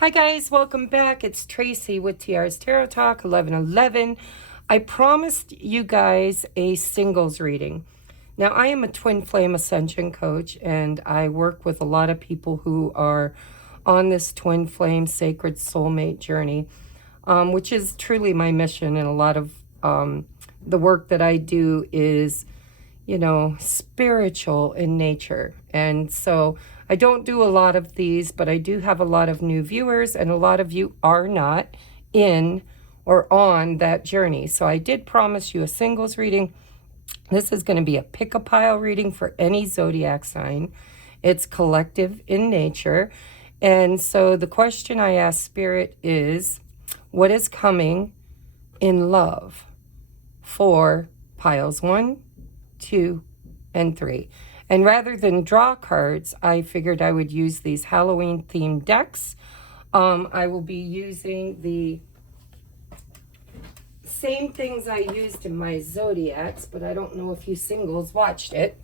Hi guys, welcome back. It's Tracy with TR's Tarot Talk 1111. I promised you guys a singles reading. Now, I am a twin flame ascension coach, and I work with a lot of people who are on this twin flame sacred soulmate journey, which is truly my mission. And a lot of the work that I do is, spiritual in nature. And so I don't do a lot of these, but I do have a lot of new viewers, and a lot of you are not in or on that journey. So I did promise you a singles reading. This is going to be a pick-a-pile reading for any zodiac sign. It's collective in nature. And so the question I ask Spirit is, what is coming in love for piles 1, 2, and 3? And rather than draw cards, I figured I would use these Halloween-themed decks. I will be using the same things I used in my Zodiacs, but I don't know if you singles watched it.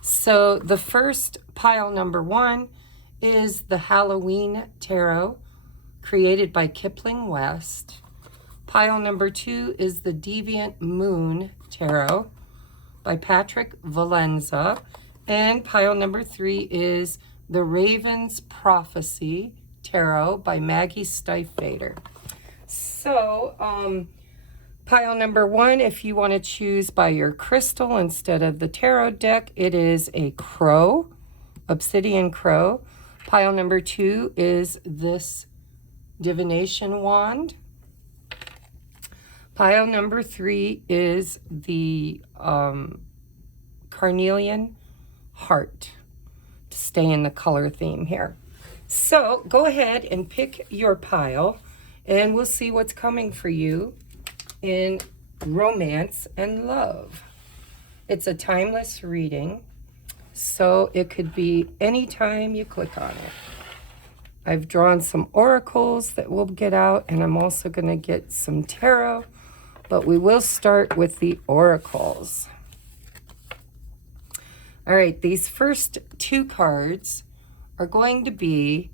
So the first pile, number 1, is the Halloween Tarot, created by Kipling West. Pile number 2 is the Deviant Moon Tarot by Patrick Valenza. And pile number 3 is the Raven's Prophecy Tarot by Maggie Stiefvater. So, pile number 1, if you want to choose by your crystal instead of the tarot deck, it is a crow, obsidian crow. Pile number 2 is this divination wand. Pile number 3 is the carnelian heart, to stay in the color theme here. So go ahead and pick your pile, and we'll see what's coming for you in romance and love. It's a timeless reading, so it could be anytime you click on it. I've drawn some oracles that we'll get out, and I'm also going to get some tarot, but we will start with the oracles. All right, these first 2 cards are going to be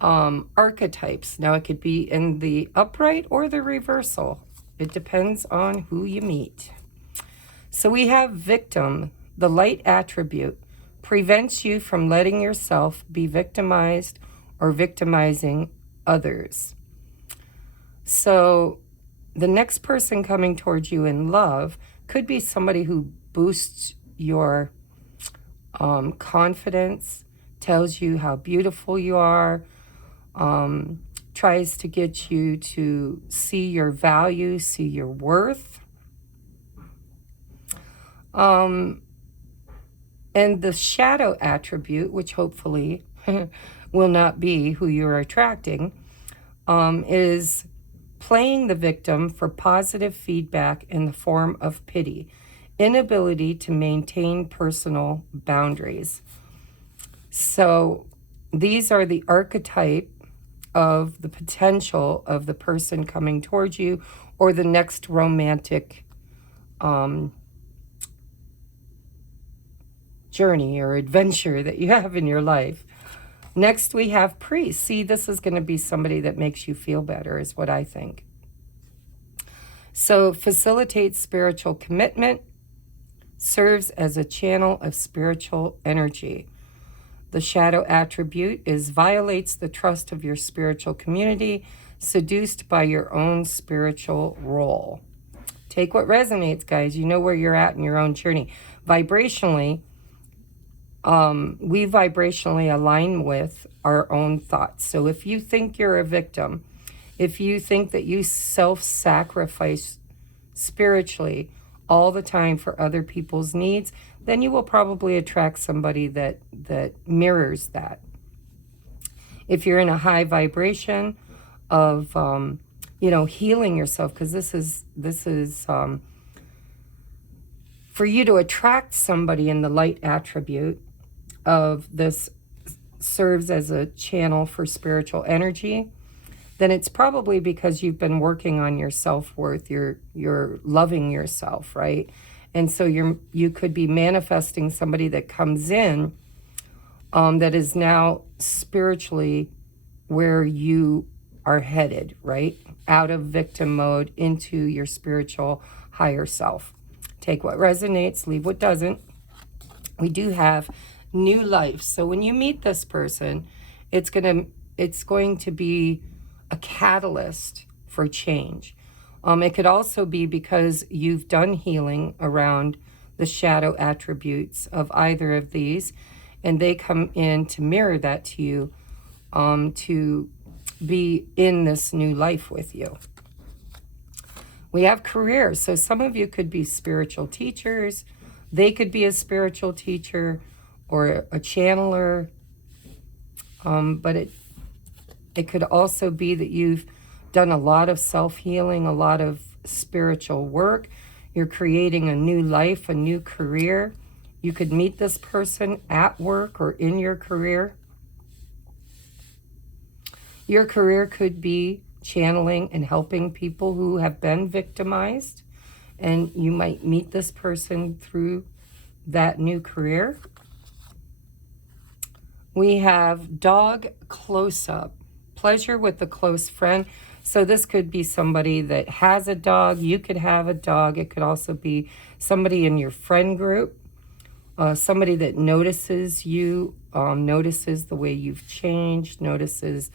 archetypes. Now, it could be in the upright or the reversal. It depends on who you meet. So we have victim. The light attribute prevents you from letting yourself be victimized or victimizing others. So the next person coming towards you in love could be somebody who boosts your confidence, tells you how beautiful you are, tries to get you to see your value, see your worth. And the shadow attribute, which hopefully will not be who you're attracting, is playing the victim for positive feedback in the form of pity, inability to maintain personal boundaries. So these are the archetype of the potential of the person coming towards you, or the next romantic journey or adventure that you have in your life. Next, we have priest. See, this is going to be somebody that makes you feel better, is what I think. So facilitates spiritual commitment, serves as a channel of spiritual energy. The shadow attribute is violates the trust of your spiritual community, seduced by your own spiritual role. Take what resonates, guys. You know where you're at in your own journey. Vibrationally, we vibrationally align with our own thoughts. So if you think you're a victim, if you think that you self-sacrifice spiritually all the time for other people's needs, then you will probably attract somebody that mirrors that. If you're in a high vibration of healing yourself, because this is for you to attract somebody in the light attribute of this, serves as a channel for spiritual energy, then it's probably because you've been working on your self-worth, you're loving yourself, right? And so you could be manifesting somebody that comes in that is now spiritually where you are headed, right? Out of victim mode into your spiritual higher self. Take what resonates, leave what doesn't. We do have new life. So when you meet this person, it's going to be a catalyst for change. It could also be because you've done healing around the shadow attributes of either of these, and they come in to mirror that to you, to be in this new life with you. We have careers. So some of you could be spiritual teachers. They could be a spiritual teacher or a channeler. But it could also be that you've done a lot of self-healing, a lot of spiritual work. You're creating a new life, a new career. You could meet this person at work or in your career. Your career could be channeling and helping people who have been victimized, and you might meet this person through that new career. We have dog close-up, pleasure with a close friend. So this could be somebody that has a dog. You could have a dog. It could also be somebody in your friend group, somebody that notices you, notices the way you've changed, notices,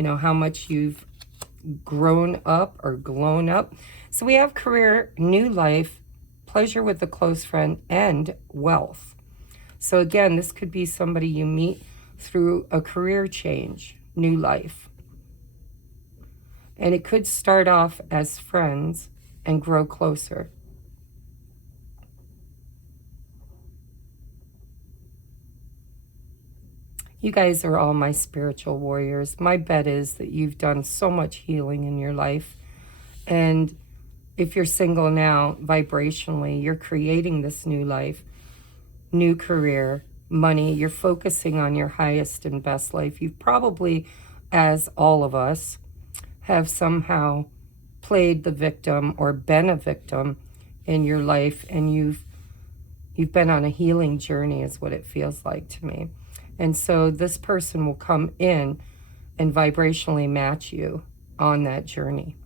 how much you've grown up or glown up. So we have career, new life, pleasure with a close friend, and wealth. So again, this could be somebody you meet through a career change, new life. And it could start off as friends and grow closer. You guys are all my spiritual warriors. My bet is that you've done so much healing in your life. And if you're single now, vibrationally, you're creating this new life, new career, money. You're focusing on your highest and best life. You've probably, as all of us, have somehow played the victim or been a victim in your life, and you've been on a healing journey is what it feels like to me. And so this person will come in and vibrationally match you on that journey.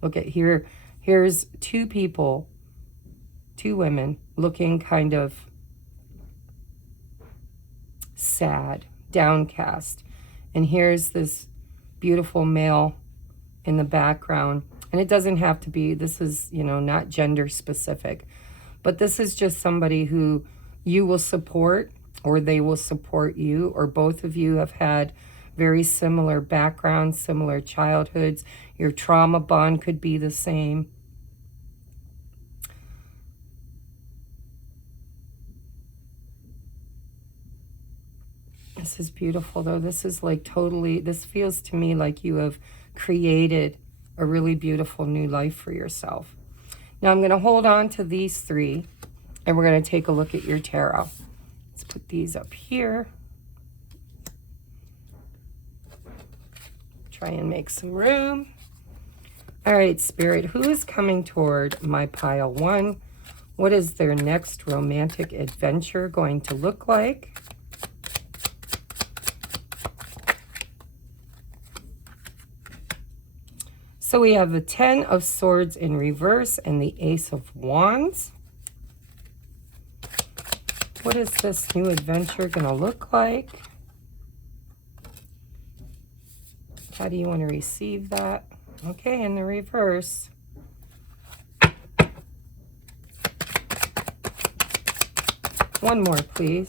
Look at here. Here's two people, two women looking kind of sad, downcast. And here's this beautiful male in the background. And it doesn't have to be, this is, not gender specific. But this is just somebody who you will support, or they will support you, or both of you have had very similar backgrounds, similar childhoods. Your trauma bond could be the same. This is beautiful, though. This is like totally, this feels to me like you have created a really beautiful new life for yourself. Now I'm going to hold on to these three, and we're going to take a look at your tarot. Let's put these up here. Try and make some room. All right, Spirit, who is coming toward my pile one? What is their next romantic adventure going to look like? So we have the 10 of Swords in reverse and the Ace of Wands. What is this new adventure going to look like? How do you want to receive that? Okay, in the reverse. One more, please.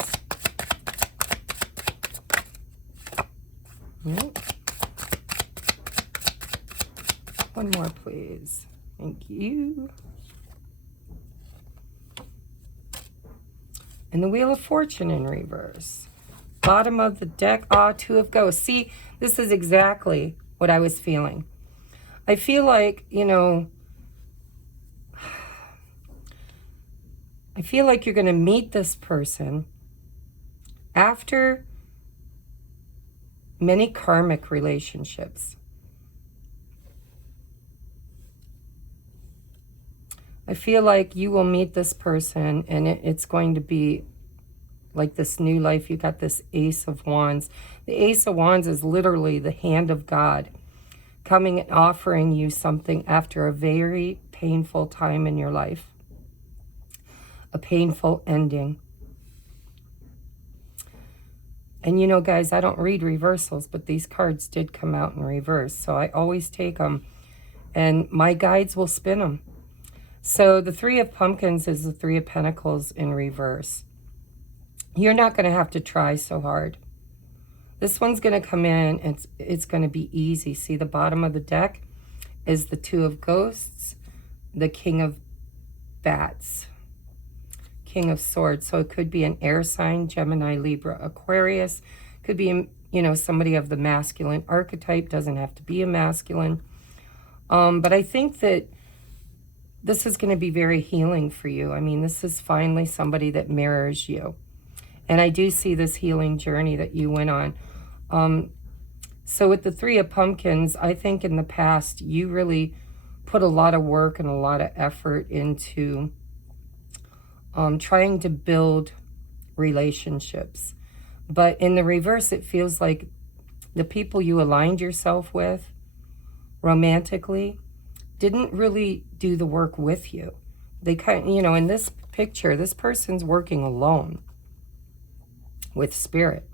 One more, please. Thank you. And the Wheel of Fortune in reverse. Bottom of the deck. Two of Ghosts. See, this is exactly what I was feeling. I feel like, I feel like you're going to meet this person after many karmic relationships. I feel like you will meet this person, and it's going to be like this new life. You got this Ace of Wands. The Ace of Wands is literally the hand of God coming and offering you something after a very painful time in your life. A painful ending. And you know, guys, I don't read reversals, but these cards did come out in reverse. So I always take them, and my guides will spin them. So the Three of Pumpkins is the Three of Pentacles in reverse. You're not going to have to try so hard. This one's going to come in, and it's going to be easy. See, the bottom of the deck is the Two of Ghosts, the King of Bats, King of Swords. So it could be an air sign, Gemini, Libra, Aquarius. Could be, you know, somebody of the masculine archetype. Doesn't have to be a masculine. But I think that this is going to be very healing for you. I mean, this is finally somebody that mirrors you. And I do see this healing journey that you went on. So with the Three of Pumpkins, I think in the past, you really put a lot of work and a lot of effort into trying to build relationships. But in the reverse, it feels like the people you aligned yourself with romantically didn't really do the work with you. They kind of, you know, in this picture, this person's working alone with spirit.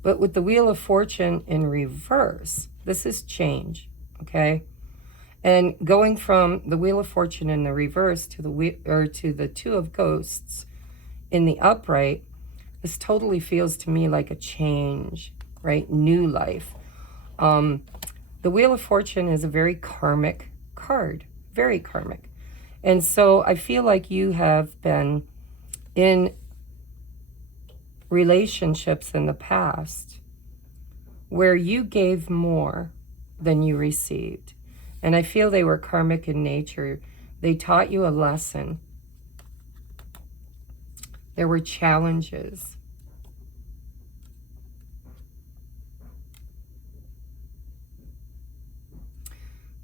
But with the Wheel of Fortune in reverse, this is change, okay? And going from the Wheel of Fortune in the reverse to the Two of Ghosts in the upright, this totally feels to me like a change, right? New life. The Wheel of Fortune is a very karmic card, very karmic. And so I feel like you have been in relationships in the past where you gave more than you received. And I feel they were karmic in nature. They taught you a lesson. There were challenges.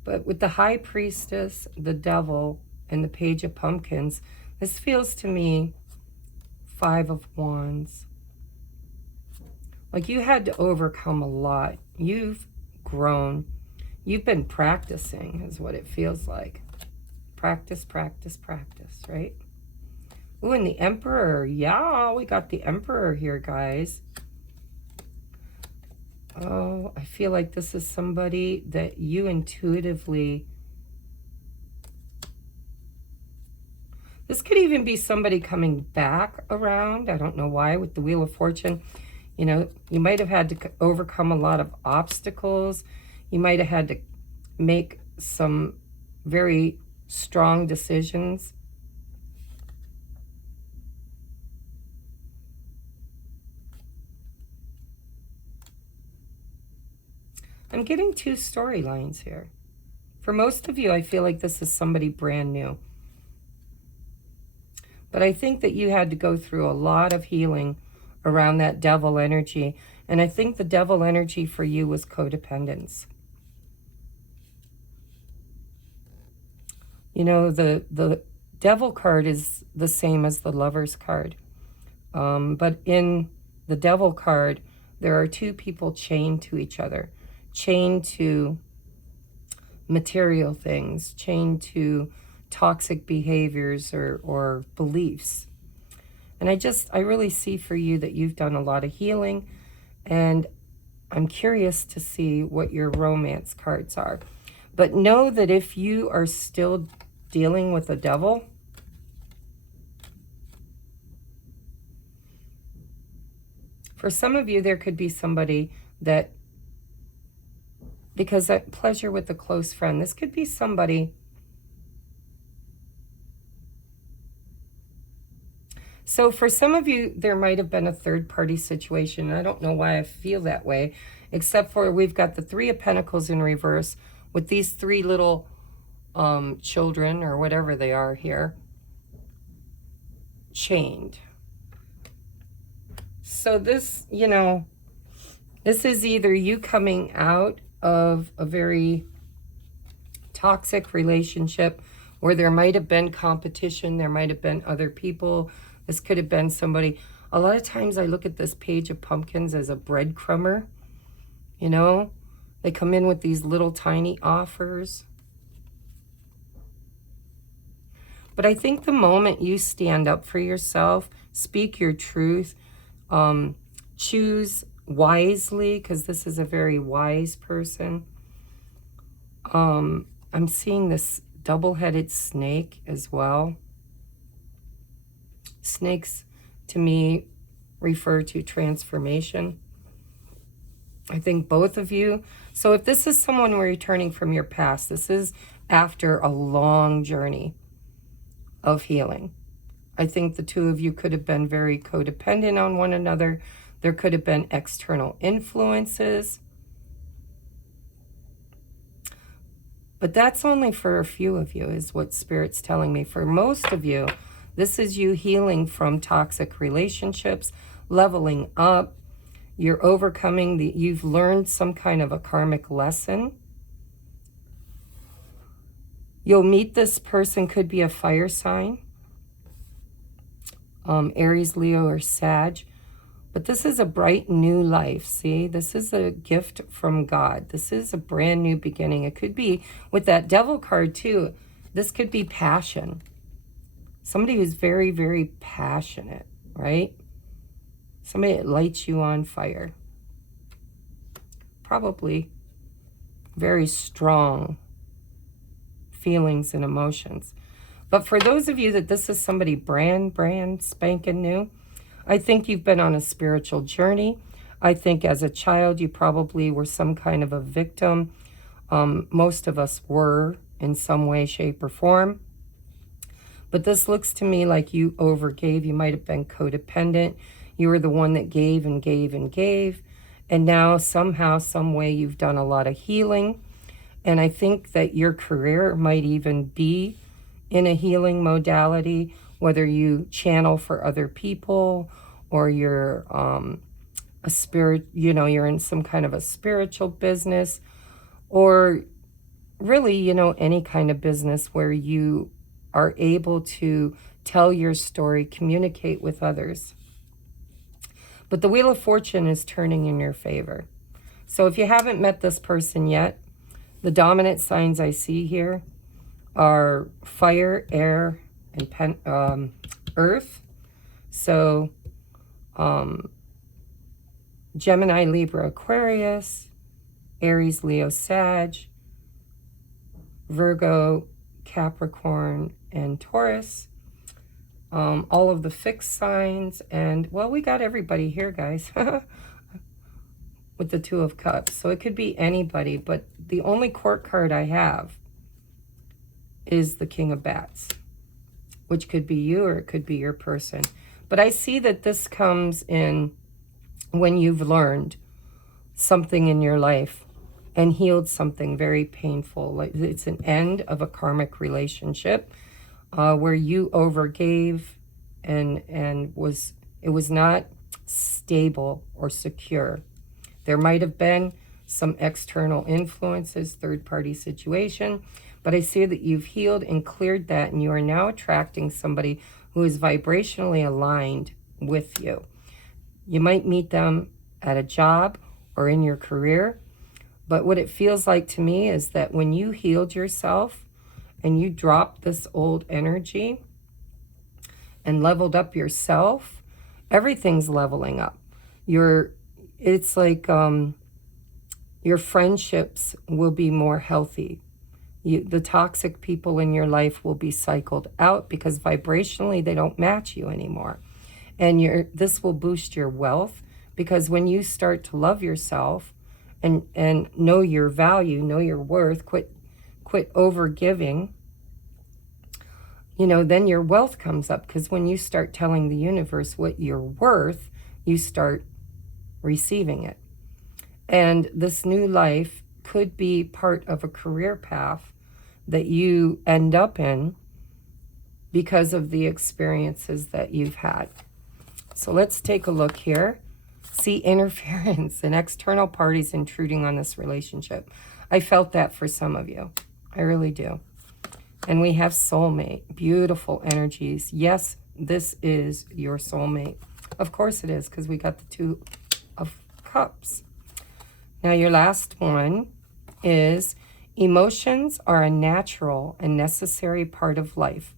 But with the High Priestess, the Devil, and the Page of Pumpkins, this feels to me Five of Wands. Like you had to overcome a lot. You've grown. You've been practicing is what it feels like. Practice, practice, practice, right? Ooh, and the Emperor. Yeah, we got the Emperor here, guys. Oh, I feel like this is somebody that you intuitively... This could even be somebody coming back around. I don't know why with the Wheel of Fortune. You know, you might have had to overcome a lot of obstacles. You might have had to make some very strong decisions. I'm getting two storylines here. For most of you, I feel like this is somebody brand new. But I think that you had to go through a lot of healing around that devil energy. And I think the devil energy for you was codependence. You know, the devil card is the same as the Lover's card. But in the devil card, there are two people chained to each other. Chained to material things. Chained to toxic behaviors or beliefs. And I really see for you that you've done a lot of healing, and I'm curious to see what your romance cards are. But know that if you are still dealing with the devil, for some of you, there could be somebody that, because that pleasure with a close friend, this could be somebody. So for some of you, there might have been a third-party situation. I don't know why I feel that way, except for we've got the Three of Pentacles in reverse with these three little children or whatever they are here, chained. So this, you know, this is either you coming out of a very toxic relationship Or there might have been competition. There might have been other people. This could have been somebody. A lot of times I look at this page of pumpkins as a breadcrumber. You know, they come in with these little tiny offers. But I think the moment you stand up for yourself, speak your truth, choose wisely, because this is a very wise person. I'm seeing this double-headed snake as well. Snakes, to me, refer to transformation. I think both of you. So if this is someone returning from your past, this is after a long journey of healing. I think the two of you could have been very codependent on one another. There could have been external influences. But that's only for a few of you, is what Spirit's telling me. For most of you, this is you healing from toxic relationships, leveling up. You're overcoming you've learned some kind of a karmic lesson. You'll meet this person, could be a fire sign, Aries, Leo, or Sag. But this is a bright new life, see? This is a gift from God. This is a brand new beginning. It could be, with that Devil card too, this could be passion. Somebody who's very, very passionate, right? Somebody that lights you on fire. Probably very strong feelings and emotions. But for those of you that this is somebody brand spanking new, I think you've been on a spiritual journey. I think as a child, you probably were some kind of a victim. Most of us were in some way, shape, or form. But this looks to me like you overgave. You might have been codependent. You were the one that gave and gave and gave. And now somehow, some way, you've done a lot of healing. And I think that your career might even be in a healing modality, whether you channel for other people or you're a spirit, you know, you're in some kind of a spiritual business, or really, you know, any kind of business where you are able to tell your story, communicate with others. But the Wheel of Fortune is turning in your favor. So if you haven't met this person yet, the dominant signs I see here are fire, air, and earth. So Gemini, Libra, Aquarius, Aries, Leo, Sag, Virgo, Capricorn, and Taurus. All of the fixed signs. And, well, we got everybody here, guys. With the Two of Cups. So it could be anybody, but the only court card I have is the King of Bats, which could be you or it could be your person. But I see that this comes in when you've learned something in your life and healed something very painful. Like it's an end of a karmic relationship where you overgave and it was not stable or secure. There might have been some external influences, third-party situation, but I see that you've healed and cleared that, and you are now attracting somebody who is vibrationally aligned with you. You might meet them at a job or in your career, but what it feels like to me is that when you healed yourself and you dropped this old energy and leveled up yourself, everything's leveling up. It's like your friendships will be more healthy. The toxic people in your life will be cycled out because vibrationally they don't match you anymore. And this will boost your wealth, because when you start to love yourself and know your value, know your worth, quit overgiving, you know, then your wealth comes up, because when you start telling the universe what you're worth, you start receiving it. And this new life could be part of a career path that you end up in because of the experiences that you've had. So let's take a look here. See, interference and external parties intruding on this relationship. I felt that for some of you. I really do. And we have soulmate. Beautiful energies. Yes, this is your soulmate. Of course it is, because we got the Two of Cups. Now your last one is emotions are a natural and necessary part of life,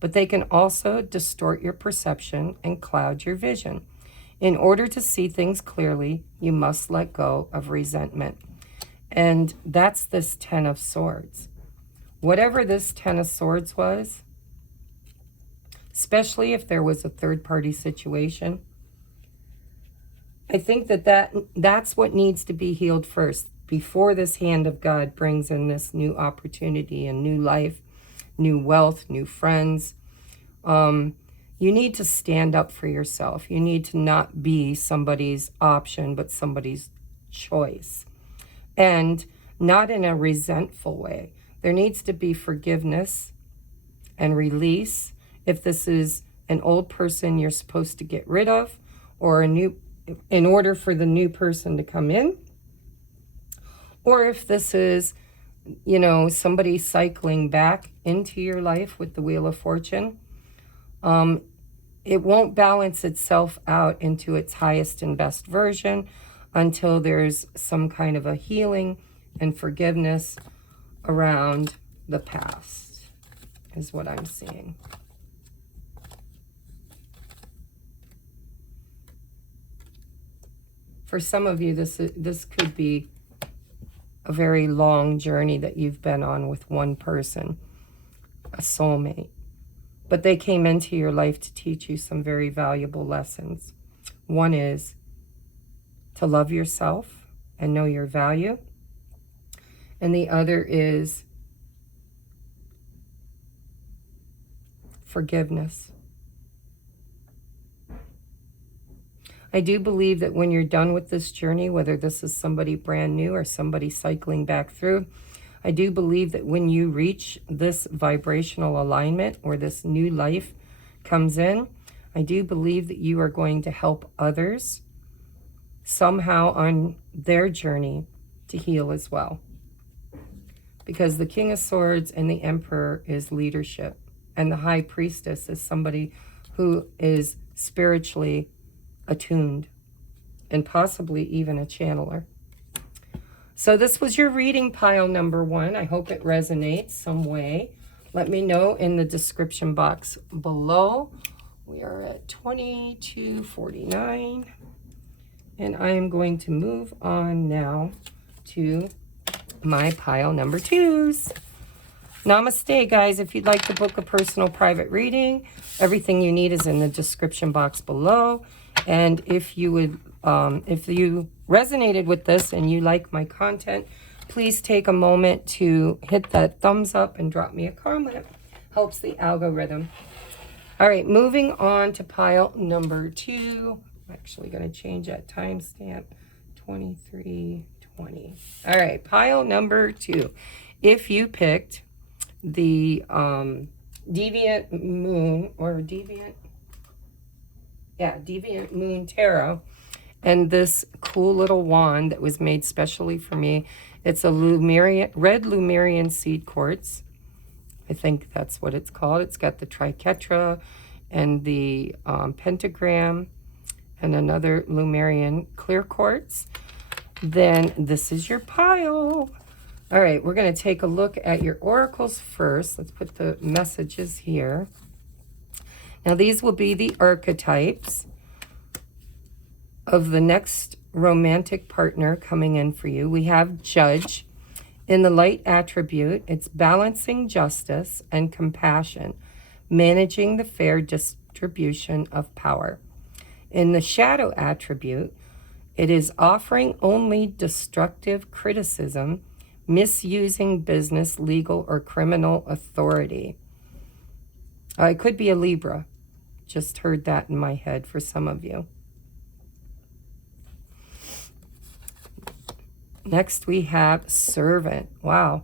but they can also distort your perception and cloud your vision. In order to see things clearly, you must let go of resentment. And that's this Ten of Swords. Whatever this Ten of Swords was, especially if there was a third-party situation, I think that's what needs to be healed first before this hand of God brings in this new opportunity and new life, new wealth, new friends. You need to stand up for yourself. You need to not be somebody's option, but somebody's choice. And not in a resentful way. There needs to be forgiveness and release. If this is an old person you're supposed to get rid of, or a new, in order for the new person to come in, or if this is, you know, somebody cycling back into your life with the Wheel of Fortune, it won't balance itself out into its highest and best version until there's some kind of a healing and forgiveness around the past, is what I'm seeing. For some of you, this could be a very long journey that you've been on with one person, a soulmate. But they came into your life to teach you some very valuable lessons. One is to love yourself and know your value. And the other is forgiveness. I do believe that when you're done with this journey, whether this is somebody brand new or somebody cycling back through, I do believe that when you reach this vibrational alignment or this new life comes in, I do believe that you are going to help others somehow on their journey to heal as well. Because the King of Swords and the Emperor is leadership, and the High Priestess is somebody who is spiritually attuned and possibly even a channeler. So this was your reading, pile number 1. I hope it resonates some way. Let me know in the description box below. We are at 22:49. And I am going to move on now to my pile number 2s. Namaste, guys. If you'd like to book a personal private reading, everything you need is in the description box below. And if you would, if you resonated with this and you like my content, please take a moment to hit that thumbs up and drop me a comment. Helps the algorithm. All right, moving on to pile number 2. I'm actually going to change that timestamp, 23:20. All right, pile number 2. If you picked the Deviant Moon, or Deviant Moon Tarot, and this cool little wand that was made specially for me, it's a red Lemurian seed quartz. I think that's what it's called. It's got the triquetra and the pentagram and another Lemurian clear quartz. Then this is your pile. All right, we're going to take a look at your oracles first. Let's put the messages here. Now, these will be the archetypes of the next romantic partner coming in for you. We have Judge. In the light attribute, it's balancing justice and compassion, managing the fair distribution of power. In the shadow attribute, it is offering only destructive criticism, misusing business, legal, or criminal authority. It could be a Libra. Just heard that in my head for some of you. Next, we have servant. Wow.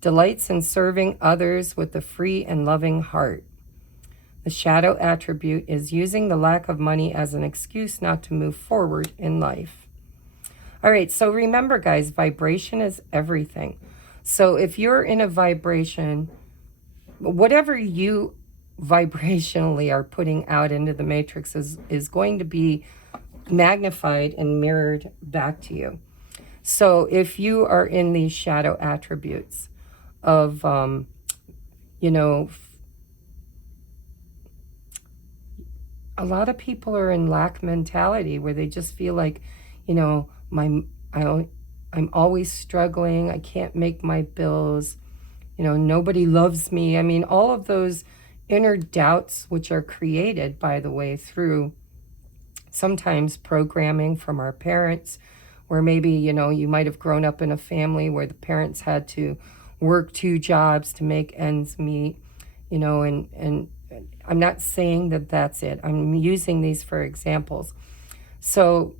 Delights in serving others with a free and loving heart. The shadow attribute is using the lack of money as an excuse not to move forward in life. All right, so remember, guys, vibration is everything. So if you're in a vibration whatever you vibrationally are putting out into the matrix is going to be magnified and mirrored back to you. So if you are in these shadow attributes of, you know, a lot of people are in lack mentality where they just feel like, you know, I'm always struggling. I can't make my bills. You know, nobody loves me. I mean, all of those inner doubts, which are created, by the way, through sometimes programming from our parents, where maybe, you know, you might have grown up in a family where the parents had to work 2 jobs to make ends meet, you know, and I'm not saying that that's it. I'm using these for examples. So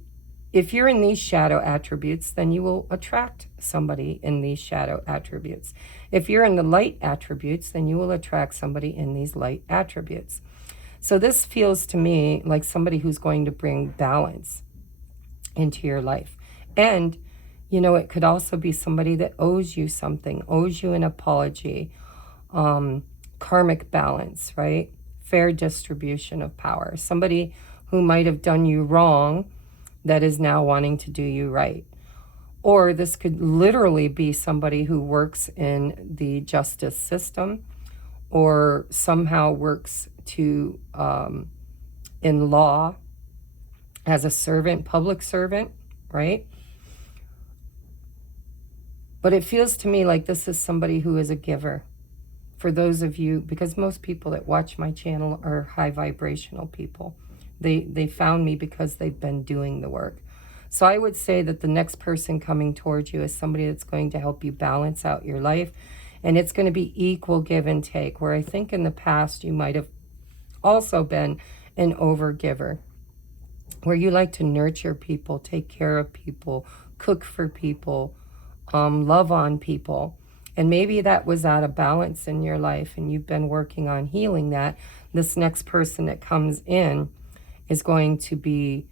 if you're in these shadow attributes, then you will attract somebody in these shadow attributes. If you're in the light attributes, then you will attract somebody in these light attributes. So this feels to me like somebody who's going to bring balance into your life. And, you know, it could also be somebody that owes you something, owes you an apology, karmic balance, right? Fair distribution of power. Somebody who might have done you wrong that is now wanting to do you right. Or this could literally be somebody who works in the justice system or somehow works to in law as a servant, public servant, right? But it feels to me like this is somebody who is a giver. For those of you, because most people that watch my channel are high vibrational people. They found me because they've been doing the work. So I would say that the next person coming towards you is somebody that's going to help you balance out your life. And it's going to be equal give and take, where I think in the past you might have also been an overgiver, where you like to nurture people, take care of people, cook for people, love on people. And maybe that was out of balance in your life and you've been working on healing that. This next person that comes in is going to be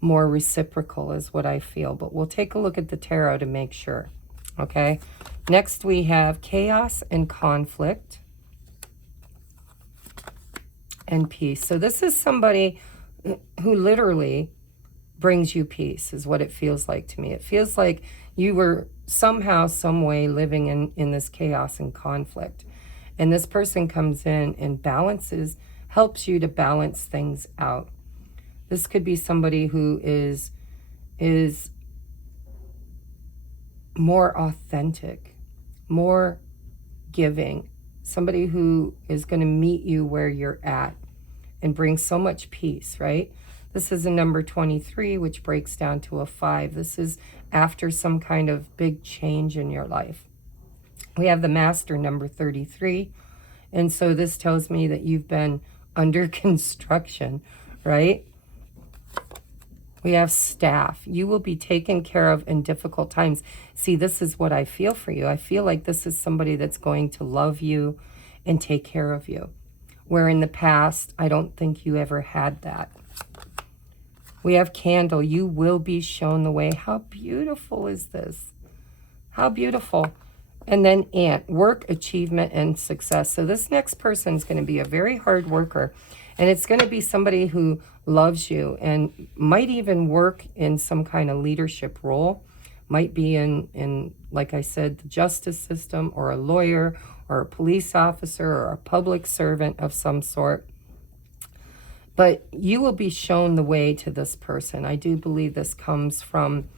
more reciprocal, is what I feel. But we'll take a look at the tarot to make sure. Okay. Next we have chaos and conflict and peace. So this is somebody who literally brings you peace, is what it feels like to me. It feels like you were somehow, some way living in this chaos and conflict. And this person comes in and balances, helps you to balance things out. This could be somebody who is more authentic, more giving, somebody who is going to meet you where you're at and bring so much peace, right? This is a number 23, which breaks down to a 5. This is after some kind of big change in your life. We have the master, number 33. And so this tells me that you've been under construction, right? We have staff. You will be taken care of in difficult times. See, this is what I feel for you. I feel like this is somebody that's going to love you and take care of you. Where in the past, I don't think you ever had that. We have candle. You will be shown the way. How beautiful is this? How beautiful. And then ant, work, achievement, and success. So this next person is going to be a very hard worker. And it's going to be somebody who loves you and might even work in some kind of leadership role. Might be in, like I said, the justice system, or a lawyer, or a police officer, or a public servant of some sort. But you will be shown the way to this person. I do believe this comes from,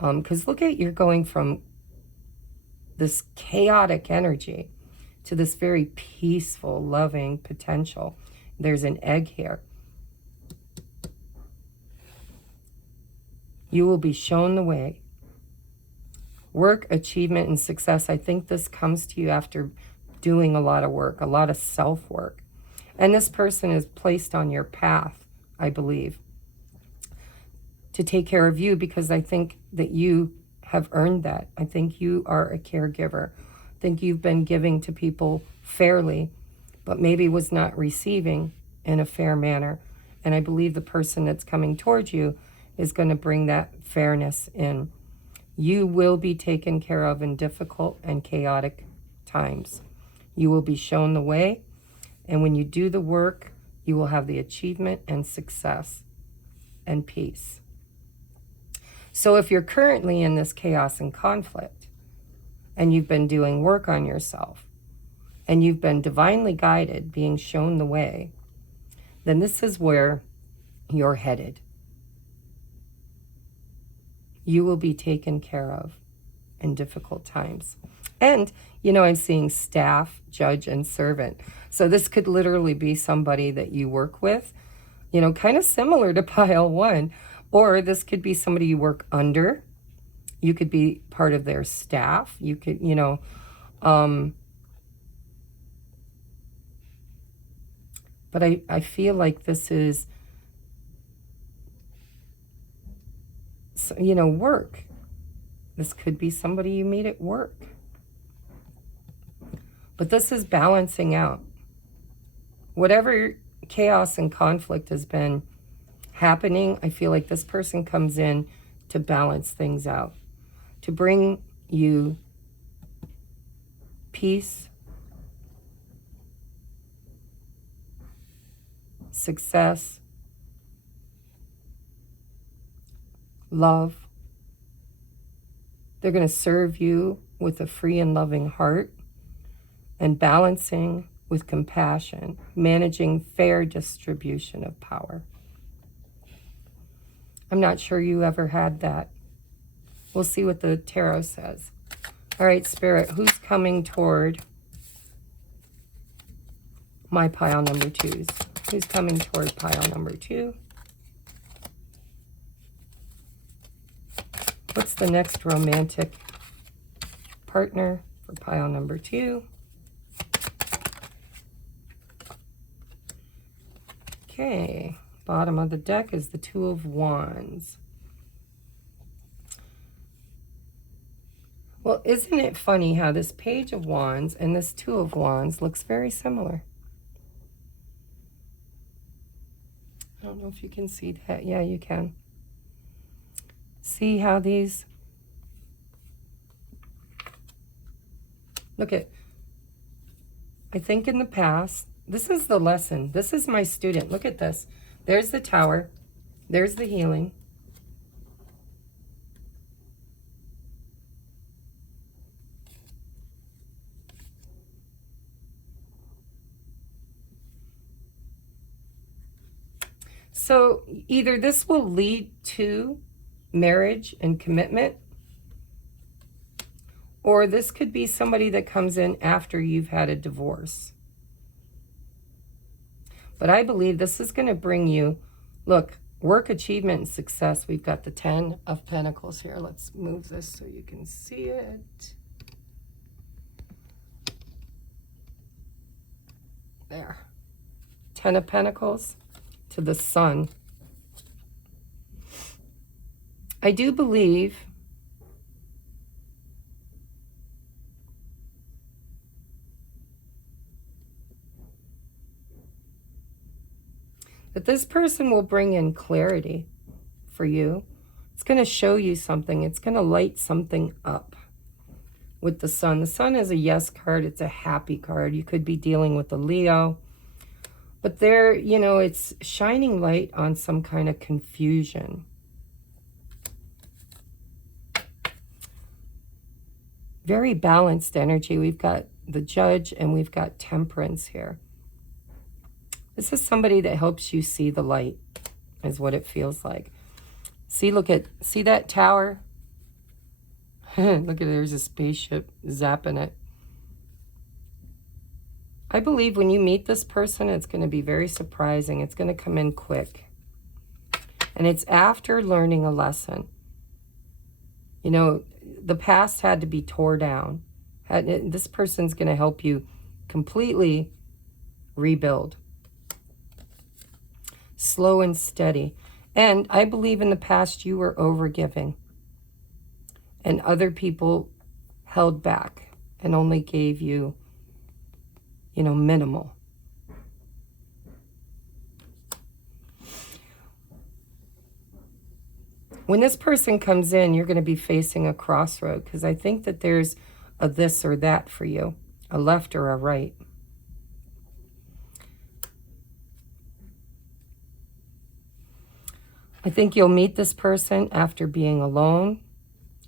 because look at, you're going from this chaotic energy to this very peaceful, loving potential. There's an egg here. You will be shown the way. Work, achievement, and success. I think this comes to you after doing a lot of work, a lot of self-work. And this person is placed on your path, I believe, to take care of you, because I think that you have earned that. I think you are a caregiver. I think you've been giving to people fairly, but maybe was not receiving in a fair manner. And I believe the person that's coming towards you is going to bring that fairness in. You will be taken care of in difficult and chaotic times. You will be shown the way, and when you do the work, you will have the achievement and success and peace. So if you're currently in this chaos and conflict, and you've been doing work on yourself, and you've been divinely guided, being shown the way, then this is where you're headed. You will be taken care of in difficult times. And, you know, I'm seeing staff, judge, and servant. So this could literally be somebody that you work with, you know, kind of similar to pile 1. Or this could be somebody you work under. You could be part of their staff. You could, you know, but I feel like this is, you know, work. This could be somebody you meet at work. But this is balancing out. Whatever chaos and conflict has been happening, I feel like this person comes in to balance things out, to bring you peace, success, love. They're going to serve you with a free and loving heart, and balancing with compassion, managing fair distribution of power. I'm not sure you ever had that. We'll see what the tarot says. All right, Spirit, who's coming toward my pile number 2s? Who's coming toward pile number 2? What's the next romantic partner for pile number 2? Okay, bottom of the deck is the 2 of Wands. Well, isn't it funny how this Page of Wands and this 2 of Wands looks very similar? I don't know if you can see that. Yeah, you can. See how these... Look at... I think in the past... This is the lesson. This is my student. Look at this. There's the Tower. There's the healing. So either this will lead to marriage and commitment, or this could be somebody that comes in after you've had a divorce. But I believe this is going to bring you, look, work, achievement, and success. We've got the 10 of Pentacles here. Let's move this so you can see it. There. 10 of Pentacles to the Sun. I do believe that this person will bring in clarity for you. It's going to show you something. It's going to light something up with the Sun. The Sun is a yes card. It's a happy card. You could be dealing with a Leo. But there, you know, it's shining light on some kind of confusion. Very balanced energy. We've got the Judge and we've got Temperance here. This is somebody that helps you see the light, is what it feels like. See, see that tower? Look at it, there's a spaceship zapping it. I believe when you meet this person, it's going to be very surprising. It's going to come in quick. And it's after learning a lesson. You know, the past had to be tore down. This person's going to help you completely rebuild. Slow and steady. And I believe in the past you were overgiving. And other people held back and only gave you, you know, minimal. When this person comes in, you're going to be facing a crossroad, because I think that there's a this or that for you. a left or a right. I think you'll meet this person after being alone,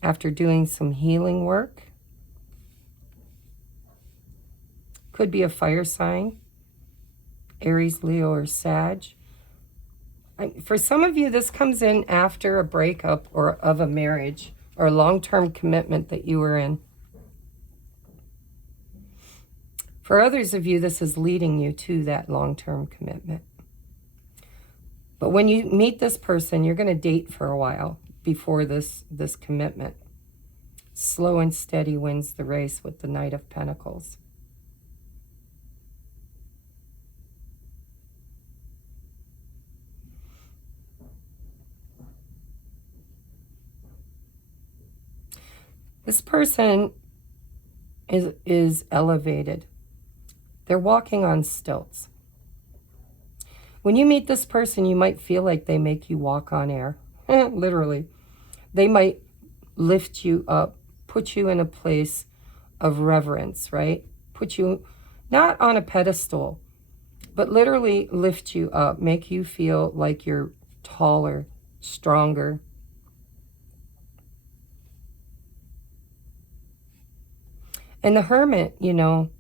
after doing some healing work. Could be a fire sign, Aries, Leo, or Sag. For some of you, this comes in after a breakup or of a marriage or a long-term commitment that you were in. For others of you, this is leading you to that long-term commitment. But when you meet this person, you're going to date for a while before this commitment. Slow and steady wins the race with the Knight of Pentacles. This person is elevated. They're walking on stilts. When you meet this person, you might feel like they make you walk on air. Literally. They might lift you up, put you in a place of reverence, right? Put you not on a pedestal, but literally lift you up, make you feel like you're taller, stronger. And the hermit, you know,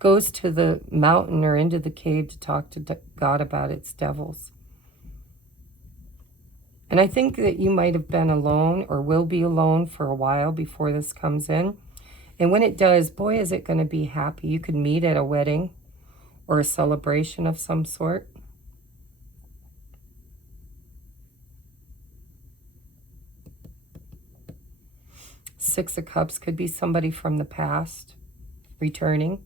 goes to the mountain or into the cave to talk to God about its devils. And I think that you might have been alone or will be alone for a while before this comes in. And when it does, boy, is it going to be happy. You could meet at a wedding or a celebration of some sort. Six of Cups could be somebody from the past returning.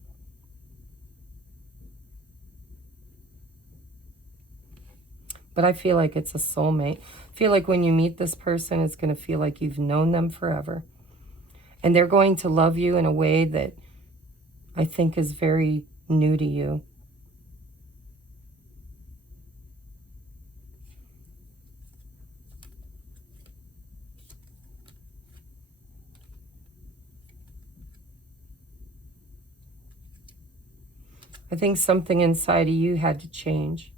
But I feel like it's a soulmate. I feel like when you meet this person, it's going to feel like you've known them forever. And they're going to love you in a way that I think is very new to you. I think something inside of you had to change.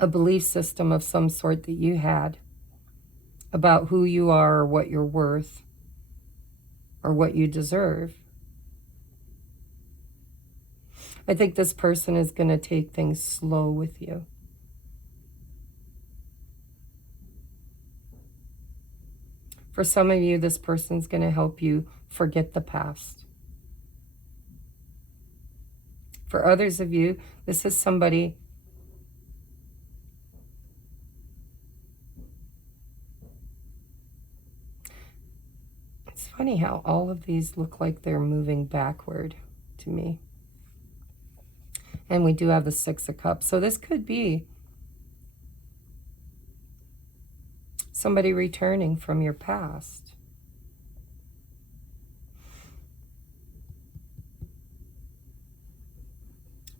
A belief system of some sort that you had about who you are or what you're worth or what you deserve. I think this person is going to take things slow with you. For some of you, this person's going to help you forget the past. For others of you, this is somebody It's funny how all of these look like they're moving backward to me. And we do have the Six of Cups. So this could be somebody returning from your past.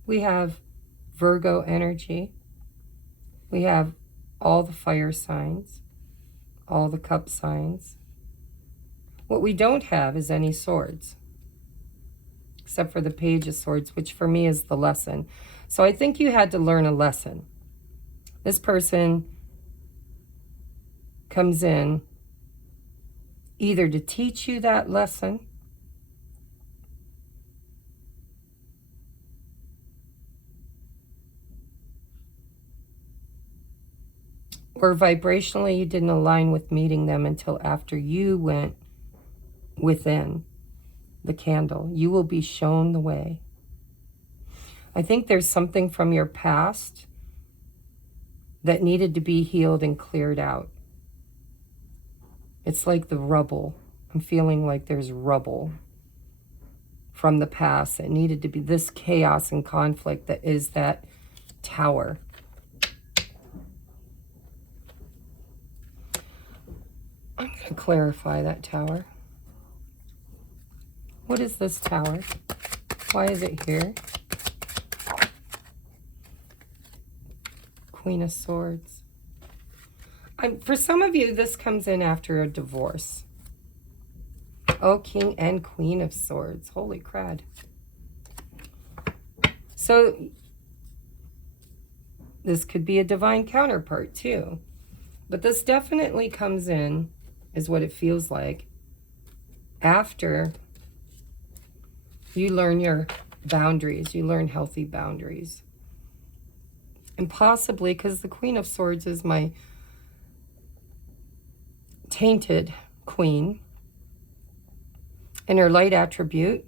We have Virgo energy. We have all the fire signs, all the cup signs. What we don't have is any swords, except for the Page of Swords, which for me is the lesson. So I think you had to learn a lesson. This person comes in either to teach you that lesson or vibrationally you didn't align with meeting them until after you went within the candle. You will be shown the way. I think there's something from your past that needed to be healed and cleared out. It's like the rubble. I'm feeling like there's rubble from the past that needed to be this chaos and conflict that is that tower. I'm going to clarify that tower. What is this tower? Why is it here? Queen of Swords. For some of you, this comes in after a divorce. Oh, King and Queen of Swords. Holy crud. So this could be a divine counterpart too. But this definitely comes in, is what it feels like, after you learn your boundaries. You learn healthy boundaries. And possibly, because the Queen of Swords is my tainted queen, and her light attribute,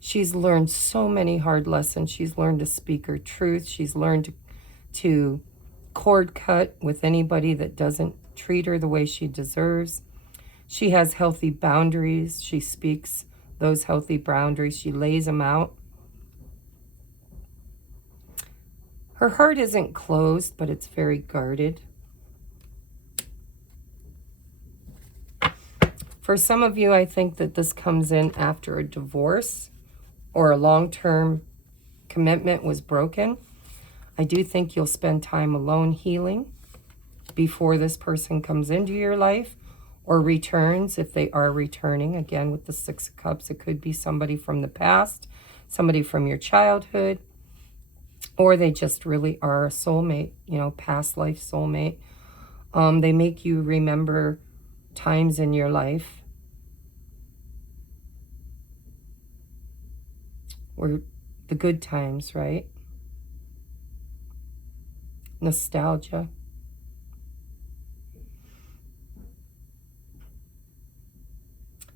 she's learned so many hard lessons. She's learned to speak her truth. She's learned to cord cut with anybody that doesn't treat her the way she deserves. She has healthy boundaries. She speaks those healthy boundaries. She lays them out. Her heart isn't closed, but it's very guarded. For some of you, I think that this comes in after a divorce or a long-term commitment was broken. I do think you'll spend time alone healing before this person comes into your life or returns, if they are returning. Again, with the Six of Cups, it could be somebody from the past, somebody from your childhood, or they just really are a soulmate, you know, past life soulmate. They make you remember times in your life where the good times, right? Nostalgia.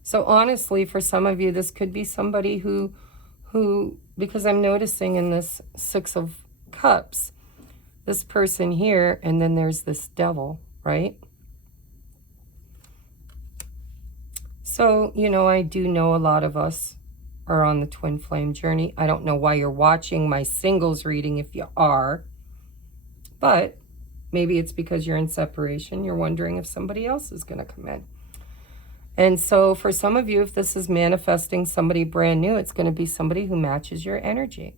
So honestly, for some of you, this could be somebody who, because I'm noticing in this Six of Cups, this person here, and then there's this devil, right? So, you know, I do know a lot of us are on the twin flame journey. I don't know why you're watching my singles reading if you are, but maybe it's because you're in separation. You're wondering if somebody else is going to come in. And so for some of you, if this is manifesting somebody brand new, it's going to be somebody who matches your energy.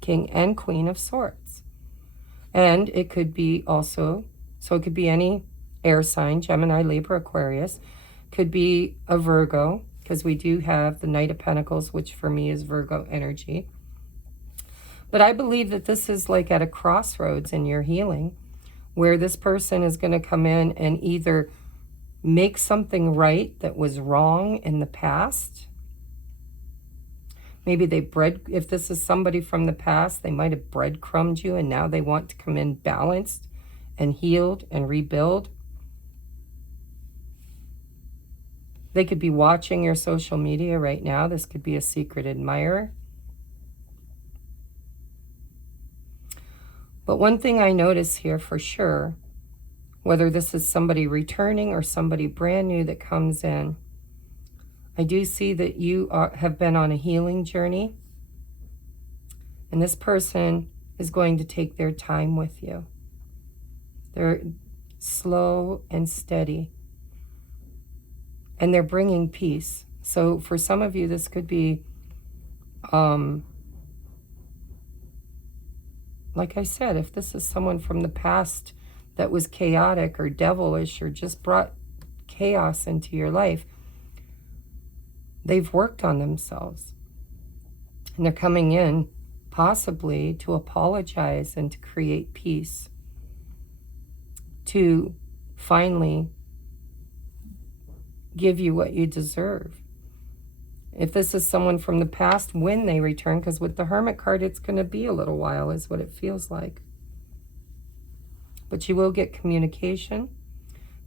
King and Queen of Swords. And it could be also, so it could be any air sign, Gemini, Libra, Aquarius. Could be a Virgo, because we do have the Knight of Pentacles, which for me is Virgo energy. But I believe that this is like at a crossroads in your healing, where this person is going to come in and either make something right that was wrong in the past. Maybe if this is somebody from the past, they might have breadcrumbed you and now they want to come in balanced and healed and rebuild. They could be watching your social media right now. This could be a secret admirer. But one thing I notice here for sure, whether this is somebody returning or somebody brand new that comes in, I do see that you have been on a healing journey. And this person is going to take their time with you. They're slow and steady. And they're bringing peace. So for some of you, this could be, like I said, if this is someone from the past that was chaotic or devilish or just brought chaos into your life, they've worked on themselves. And they're coming in possibly to apologize and to create peace, to finally give you what you deserve. If this is someone from the past, when they return, because with the Hermit card, it's going to be a little while is what it feels like. But you will get communication.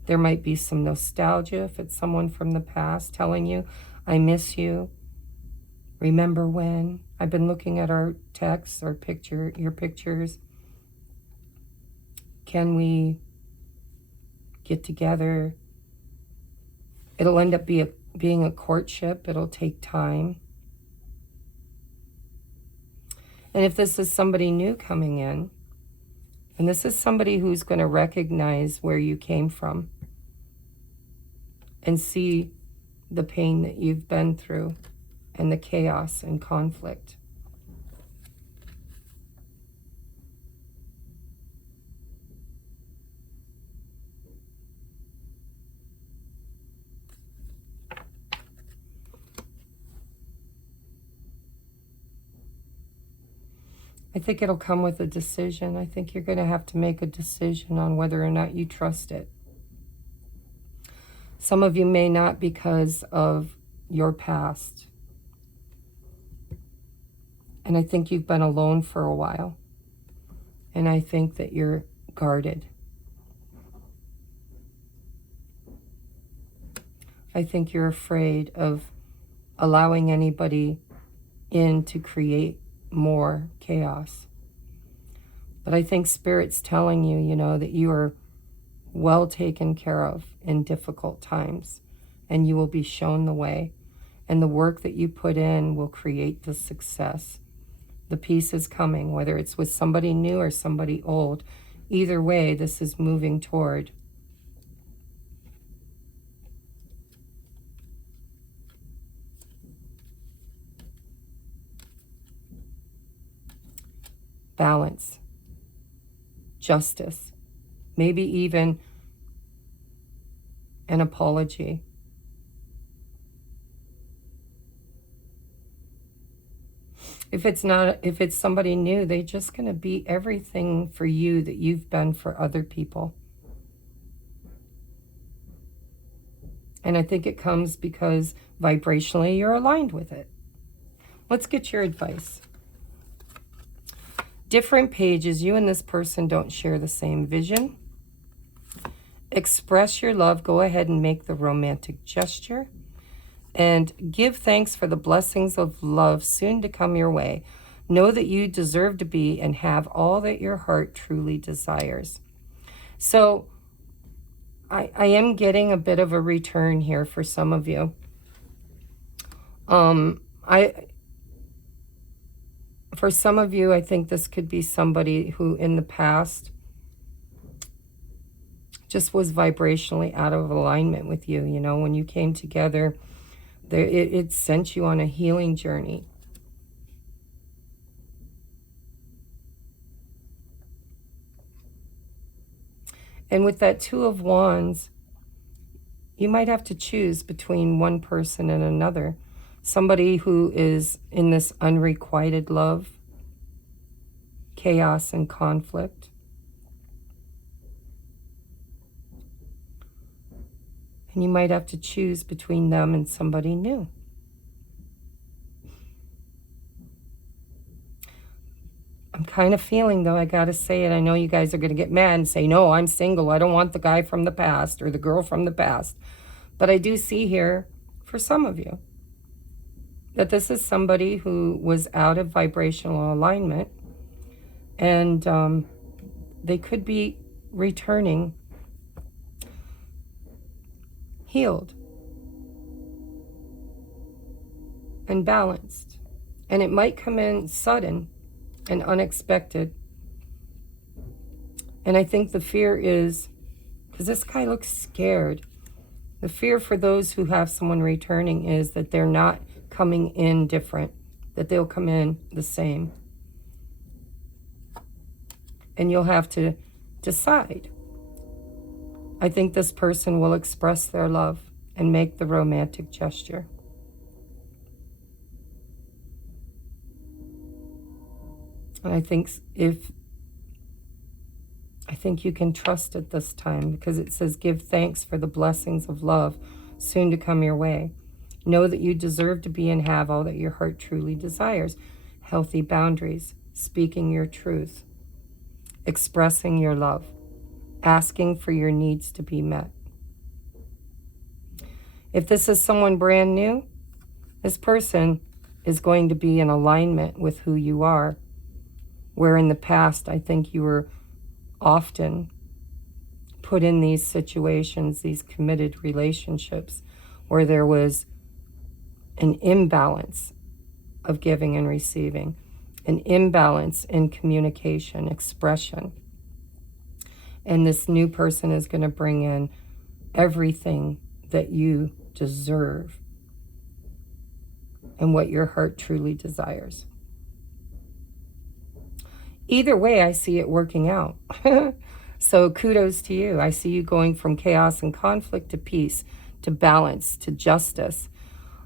There might be some nostalgia if it's someone from the past telling you, I miss you. Remember when? I've been looking at our texts, your pictures. Can we get together? It'll end up being a courtship. It'll take time. And if this is somebody new coming in, and this is somebody who's going to recognize where you came from and see the pain that you've been through and the chaos and conflict. I think it'll come with a decision. I think you're going to have to make a decision on whether or not you trust it. Some of you may not because of your past. And I think you've been alone for a while. And I think that you're guarded. I think you're afraid of allowing anybody in to create more chaos. But I think Spirit's telling you, you know, that you are well taken care of in difficult times, and you will be shown the way, and the work that you put in will create the success. The peace is coming, whether it's with somebody new or somebody old. Either way, this is moving toward balance, justice, maybe even an apology. If it's somebody new, they're just going to be everything for you that you've been for other people. And I think it comes because vibrationally you're aligned with it. Let's get your advice. Different pages, you and this person don't share the same vision. Express your love. Go ahead and make the romantic gesture. And give thanks for the blessings of love soon to come your way. Know that you deserve to be and have all that your heart truly desires. So I am getting a bit of a return here for some of you. For some of you, I think this could be somebody who in the past just was vibrationally out of alignment with you. You know, when you came together, it sent you on a healing journey. And with that Two of Wands, you might have to choose between one person and another. Somebody who is in this unrequited love, chaos and conflict. And you might have to choose between them and somebody new. I'm kind of feeling, though, I got to say it, I know you guys are going to get mad and say, no, I'm single. I don't want the guy from the past or the girl from the past. But I do see here, for some of you, that this is somebody who was out of vibrational alignment, and they could be returning healed and balanced. And it might come in sudden and unexpected. And I think the fear is, because this guy looks scared, the fear for those who have someone returning is that they're not coming in different, that they'll come in the same. And you'll have to decide. I think this person will express their love and make the romantic gesture. And I think you can trust it this time, because it says, give thanks for the blessings of love soon to come your way. Know that you deserve to be and have all that your heart truly desires. Healthy boundaries, speaking your truth, expressing your love, asking for your needs to be met. If this is someone brand new, this person is going to be in alignment with who you are, where in the past I think you were often put in these situations, these committed relationships, where there was an imbalance of giving and receiving, an imbalance in communication, expression. And this new person is going to bring in everything that you deserve and what your heart truly desires. Either way, I see it working out. So kudos to you. I see you going from chaos and conflict to peace, to balance, to justice,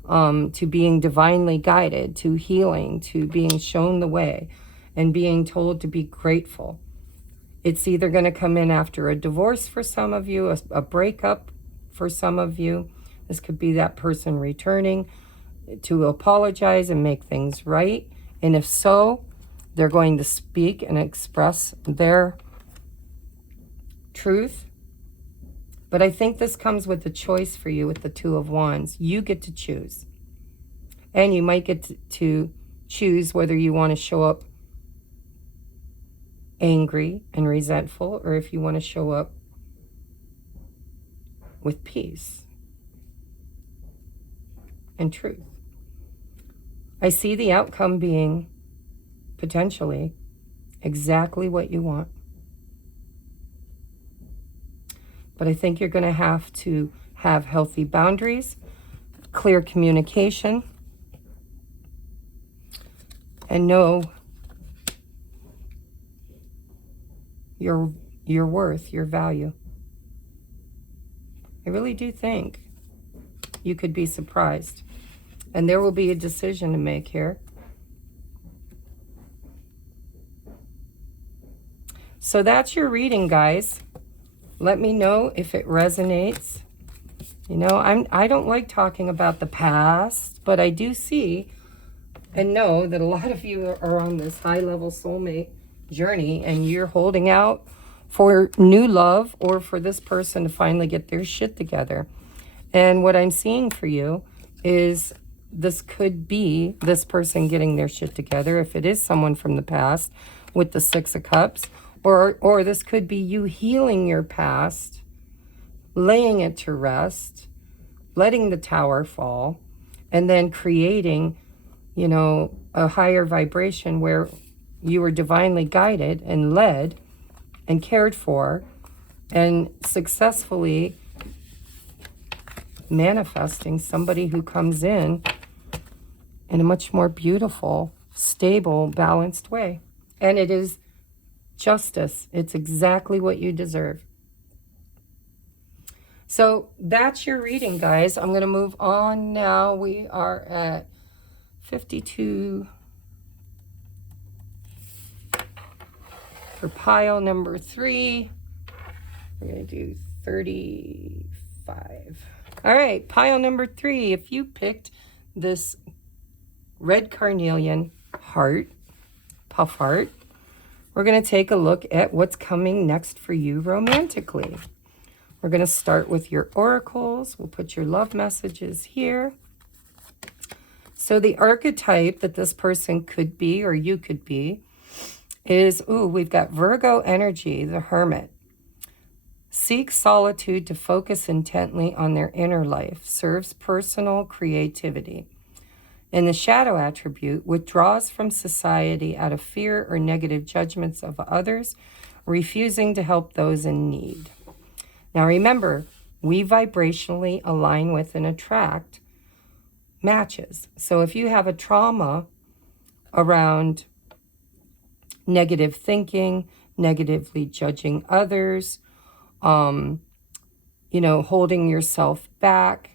to being divinely guided, to healing, to being shown the way. and being told to be grateful. It's either going to come in after a divorce for some of you, a breakup for some of you. This could be that person returning to apologize and make things right. And if so, they're going to speak and express their truth. But I think this comes with a choice for you with the Two of Wands. You get to choose. And you might get to choose whether you want to show up angry and resentful, or if you want to show up with peace and truth. I see the outcome being potentially exactly what you want. But I think you're going to have healthy boundaries, clear communication, and know your worth, your value. I really do think you could be surprised. And there will be a decision to make here. So that's your reading, guys. Let me know if it resonates. You know, I don't like talking about the past, but I do see and know that a lot of you are on this high-level soulmate journey, and you're holding out for new love or for this person to finally get their shit together. And what I'm seeing for you is this could be this person getting their shit together, if it is someone from the past with the Six of Cups, or this could be you healing your past, laying it to rest, letting the tower fall, and then creating, you know, a higher vibration where you were divinely guided and led and cared for and successfully manifesting somebody who comes in a much more beautiful, stable, balanced way. And it is justice. It's exactly what you deserve. So that's your reading, guys. I'm going to move on now. We are at 52 for pile number 3. We're going to do 35. All right, pile number 3. If you picked this red carnelian heart, puff heart, we're going to take a look at what's coming next for you romantically. We're going to start with your oracles. We'll put your love messages here. So the archetype that this person could be, or you could be, is, we've got Virgo energy, the Hermit. Seek solitude to focus intently on their inner life. Serves personal creativity. And the shadow attribute withdraws from society out of fear or negative judgments of others, refusing to help those in need. Now remember, we vibrationally align with and attract matches. So if you have a trauma around negative thinking, negatively judging others, you know, holding yourself back,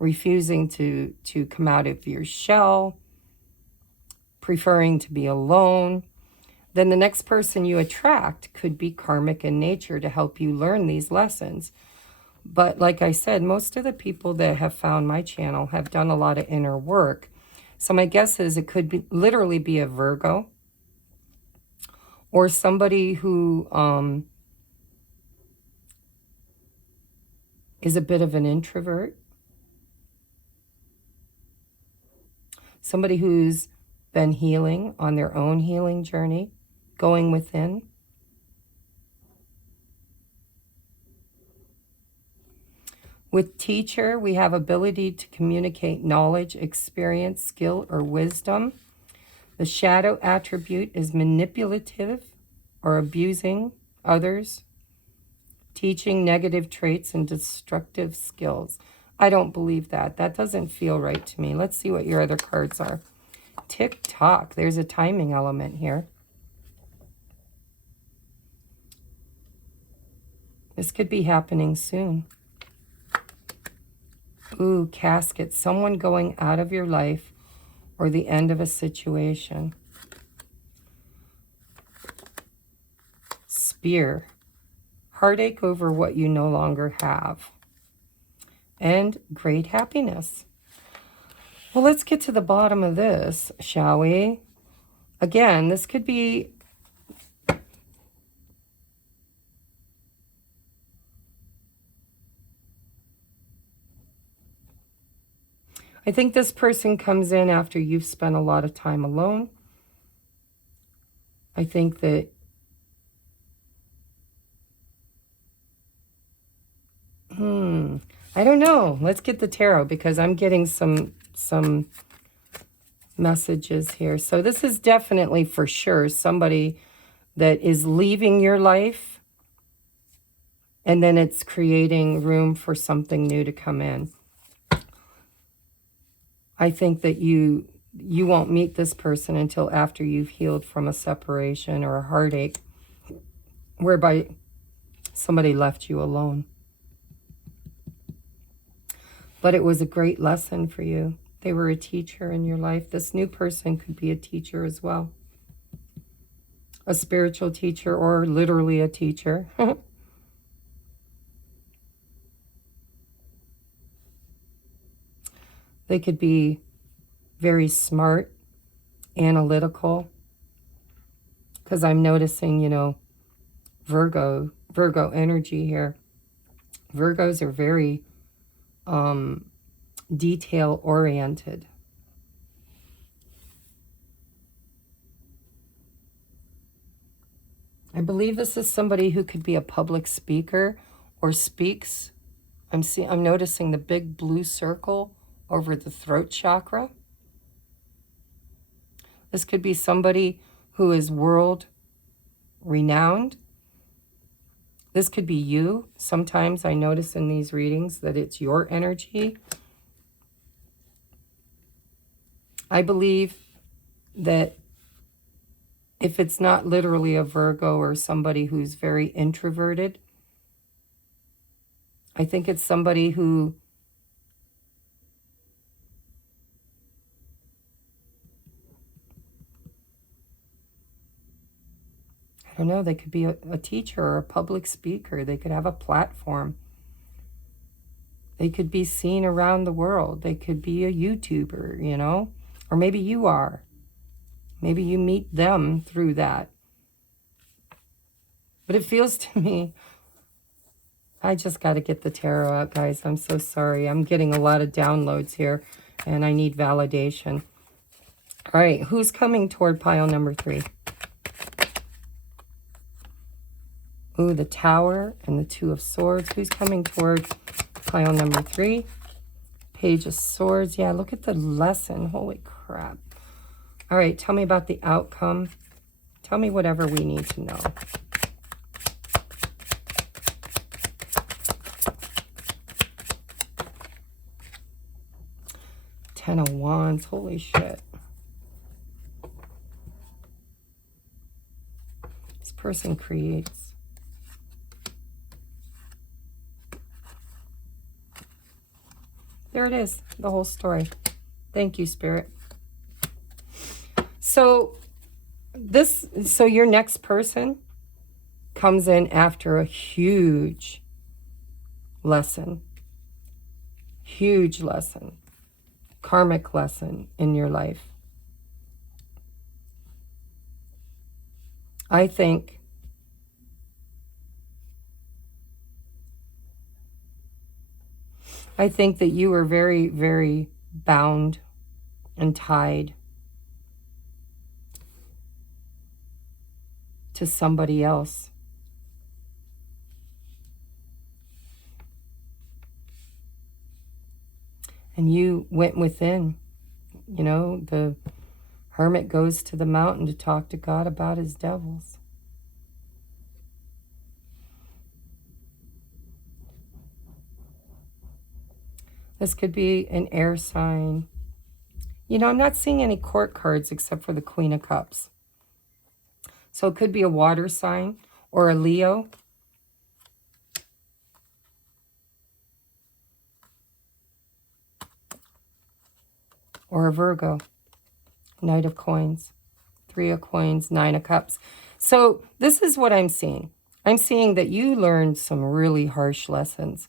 refusing to come out of your shell, preferring to be alone, then the next person you attract could be karmic in nature to help you learn these lessons. But like I said, most of the people that have found my channel have done a lot of inner work. So my guess is it could be literally be a Virgo, or somebody who is a bit of an introvert. Somebody who's been healing on their own healing journey, going within. With teacher, we have ability to communicate knowledge, experience, skill, or wisdom. The shadow attribute is manipulative or abusing others, teaching negative traits and destructive skills. I don't believe that. That doesn't feel right to me. Let's see what your other cards are. Tick-tock. There's a timing element here. This could be happening soon. Ooh, casket. Someone going out of your life or the end of a situation. despair, heartache over what you no longer have, and great happiness. Well, let's get to the bottom of this, shall we? Again, this could be I think this person comes in after you've spent a lot of time alone. I think that I don't know. Let's get the tarot because I'm getting some messages here. So this is definitely for sure somebody that is leaving your life, and then it's creating room for something new to come in. I think that you won't meet this person until after you've healed from a separation or a heartache whereby somebody left you alone. But it was a great lesson for you. They were a teacher in your life. This new person could be a teacher as well. A spiritual teacher or literally a teacher. They could be very smart, analytical. Because I'm noticing, you know, Virgo energy here. Virgos are very detail-oriented. I believe this is somebody who could be a public speaker or speaks. I'm noticing the big blue circle over the throat chakra. This could be somebody who is world renowned. This could be you. Sometimes I notice in these readings that it's your energy. I believe that if it's not literally a Virgo or somebody who's very introverted, I think it's somebody who I don't know, they could be a teacher or a public speaker. They could have a platform. They could be seen around the world. They could be a YouTuber, you know, or maybe you are. Maybe you meet them through that. But it feels to me, I just got to get the tarot out, guys. I'm so sorry. I'm getting a lot of downloads here, and I need validation. All right, who's coming toward pile number 3? Ooh, the Tower and the Two of Swords. Who's coming toward pile number 3? Page of Swords. Yeah, look at the lesson. Holy crap. All right, tell me about the outcome. Tell me whatever we need to know. Ten of Wands. Holy shit. This person creates. There it is, the whole story. Thank you, Spirit. So your next person comes in after a huge lesson, karmic lesson in your life. I think that you were very, very bound and tied to somebody else. And you went within. You know, the hermit goes to the mountain to talk to God about his devils. This could be an air sign. You know, I'm not seeing any court cards except for the Queen of Cups. So it could be a water sign or a Leo. Or a Virgo. Knight of Coins. 3 of Coins, 9 of Cups. So this is what I'm seeing. I'm seeing that you learned some really harsh lessons.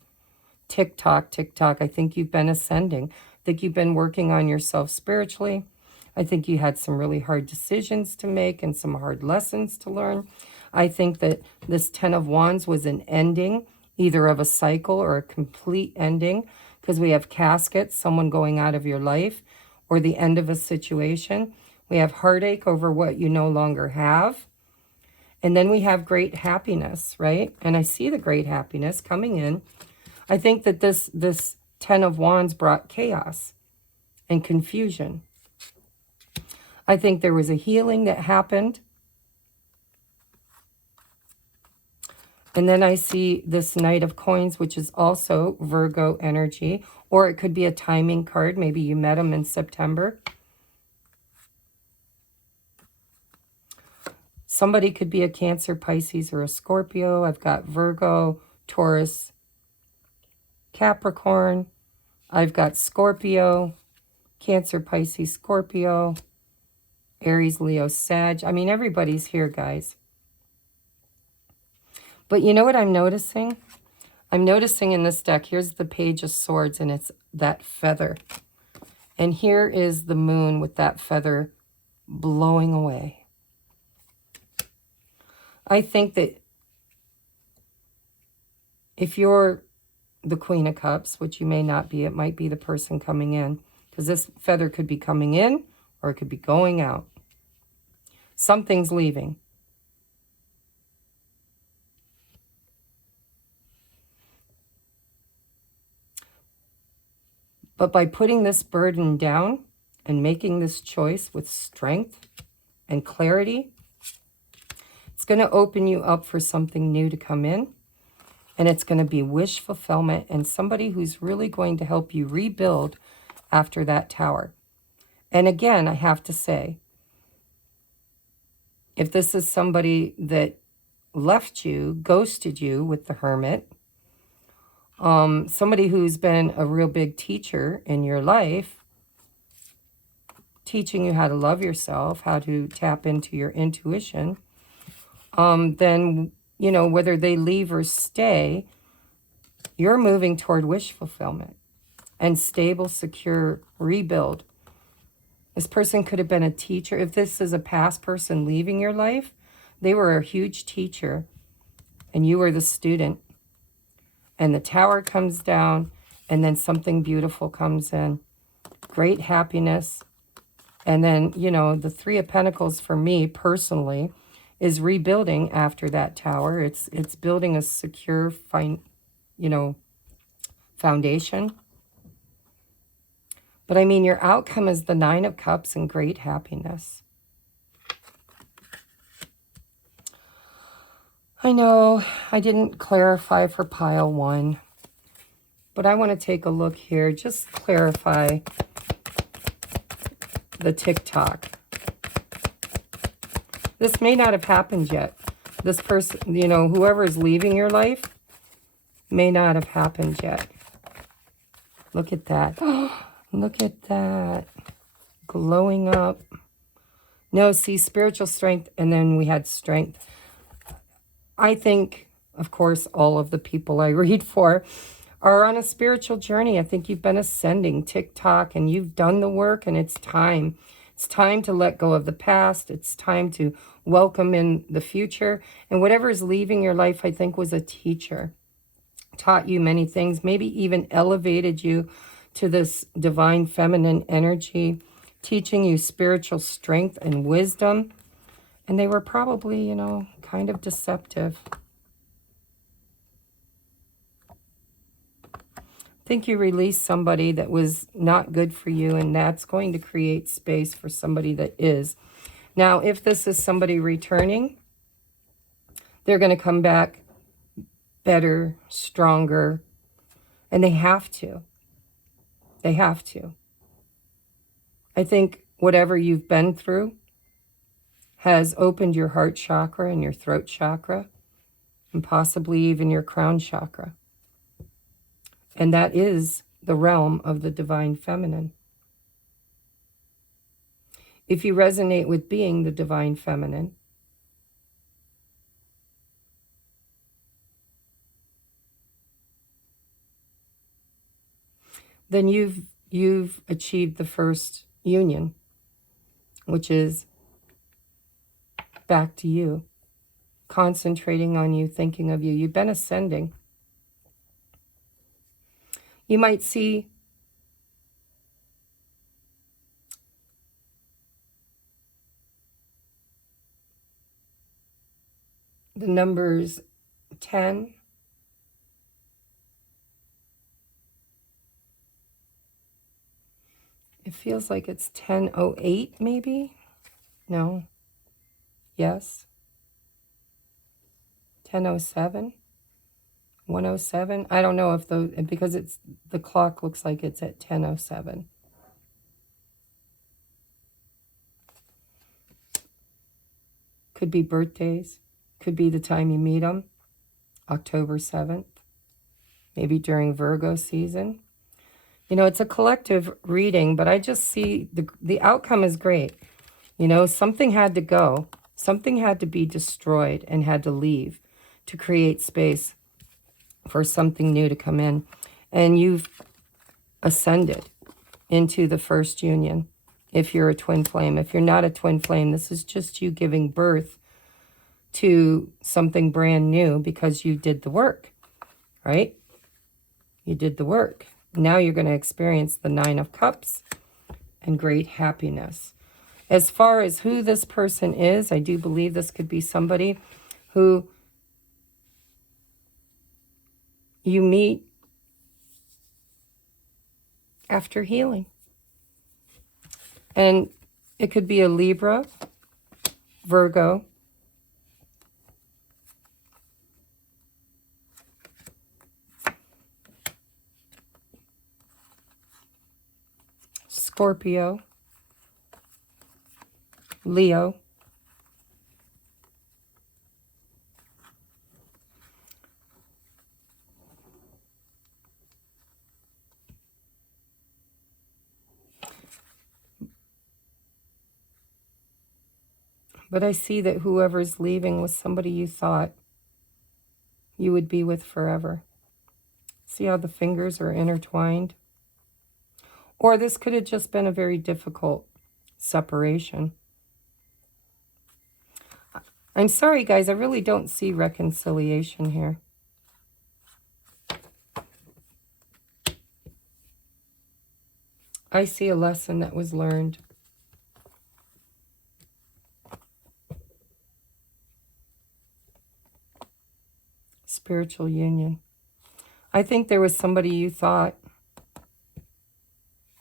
Tick tock, tick tock. I think you've been ascending. I think you've been working on yourself spiritually. I think you had some really hard decisions to make and some hard lessons to learn. I think that this Ten of Wands was an ending, either of a cycle or a complete ending, because we have casket, someone going out of your life, or the end of a situation. We have heartache over what you no longer have. And then we have great happiness, right? And I see the great happiness coming in. I think that this Ten of Wands brought chaos and confusion. I think there was a healing that happened. And then I see this Knight of Coins, which is also Virgo energy, or it could be a timing card. Maybe you met him in September. Somebody could be a Cancer, Pisces, or a Scorpio. I've got Virgo, Taurus, Capricorn. I've got Scorpio, Cancer, Pisces, Scorpio, Aries, Leo, Sag. I mean, everybody's here, guys. But you know what I'm noticing? I'm noticing in this deck, here's the Page of Swords, and it's that feather. And here is the moon with that feather blowing away. I think that if you're the Queen of Cups, which you may not be, it might be the person coming in, because this feather could be coming in or it could be going out. Something's leaving. But by putting this burden down and making this choice with strength and clarity, it's going to open you up for something new to come in. And it's going to be wish fulfillment and somebody who's really going to help you rebuild after that tower. And again, I have to say, if this is somebody that left you, ghosted you with the Hermit, somebody who's been a real big teacher in your life, teaching you how to love yourself, how to tap into your intuition, then, you know, whether they leave or stay, you're moving toward wish fulfillment and stable, secure rebuild. This person could have been a teacher. If this is a past person leaving your life, they were a huge teacher and you were the student. And the tower comes down and then something beautiful comes in. Great happiness. And then, you know, the Three of Pentacles for me personally is rebuilding after that tower. It's building a secure, foundation. But I mean, your outcome is the Nine of Cups and great happiness. I know I didn't clarify for pile one, but I want to take a look here. Just clarify the tick-tock. This may not have happened yet. This person, you know, whoever is leaving your life may not have happened yet. Look at that. Look at that. Glowing up. No, see, spiritual strength, and then we had strength. I think, of course, all of the people I read for are on a spiritual journey. I think you've been ascending, tick-tock, and you've done the work, and it's time. It's time to let go of the past. It's time to welcome in the future. And whatever is leaving your life, I think, was a teacher. Taught you many things, maybe even elevated you to this divine feminine energy, teaching you spiritual strength and wisdom. And they were probably, you know, kind of deceptive. I think you released somebody that was not good for you, and that's going to create space for somebody that is. Now, if this is somebody returning, they're going to come back better, stronger, and they have to. They have to. I think whatever you've been through has opened your heart chakra and your throat chakra, and possibly even your crown chakra. And that is the realm of the divine feminine. If you resonate with being the divine feminine, then you've achieved the first union, which is back to you, concentrating on you, thinking of you. You've been ascending. You might see the numbers 10, it feels like it's 10:08 maybe. No. Yes. 10:07. 1:07. I don't know if those, because it's the clock looks like it's at 10:07. Could be birthdays. Could be the time you meet them. October 7th. Maybe during Virgo season. You know, it's a collective reading, but I just see the outcome is great. You know, something had to go. Something had to be destroyed and had to leave to create space for something new to come in. And you've ascended into the first union if you're a twin flame. If you're not a twin flame, this is just you giving birth to something brand new because you did the work, right? You did the work. Now you're going to experience the 9 of Cups and great happiness. As far as who this person is, I do believe this could be somebody who you meet after healing. And it could be a Libra, Virgo, Scorpio, Leo, but I see that whoever's leaving was somebody you thought you would be with forever. See how the fingers are intertwined? Or this could have just been a very difficult separation. I'm sorry, guys, I really don't see reconciliation here. I see a lesson that was learned. Spiritual union. I think there was somebody you thought